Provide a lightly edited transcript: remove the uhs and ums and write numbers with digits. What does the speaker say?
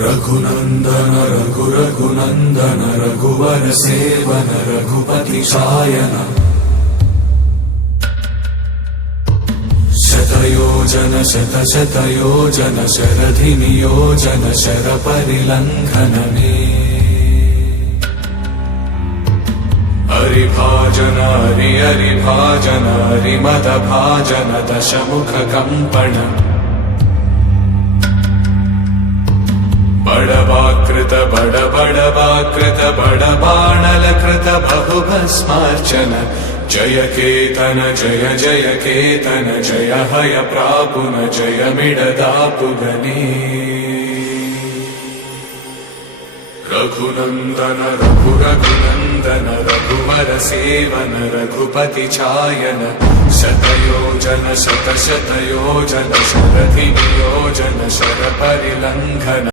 रघुनंदन रघुनंदन रघुवर seven Raghupati Shayan शतयोजन शतशतयोजन शरधि नियोजन शरपरिलंघन हरिभाजन हरिभाजन हरिमदभाजन दशमुख कंपन बड़वाकृत बड़वाकृत बड़बाणलकृत बहुभस्मार्चन जय केतन जय जय केतन जय हय प्रापुन जय मिडदापुगनी रघुनंदन रघुनंदन रघुवर सेवन रघुपति चायन शतयोजन शतशतयोजन शरधि नियोजन शरपरिलंघन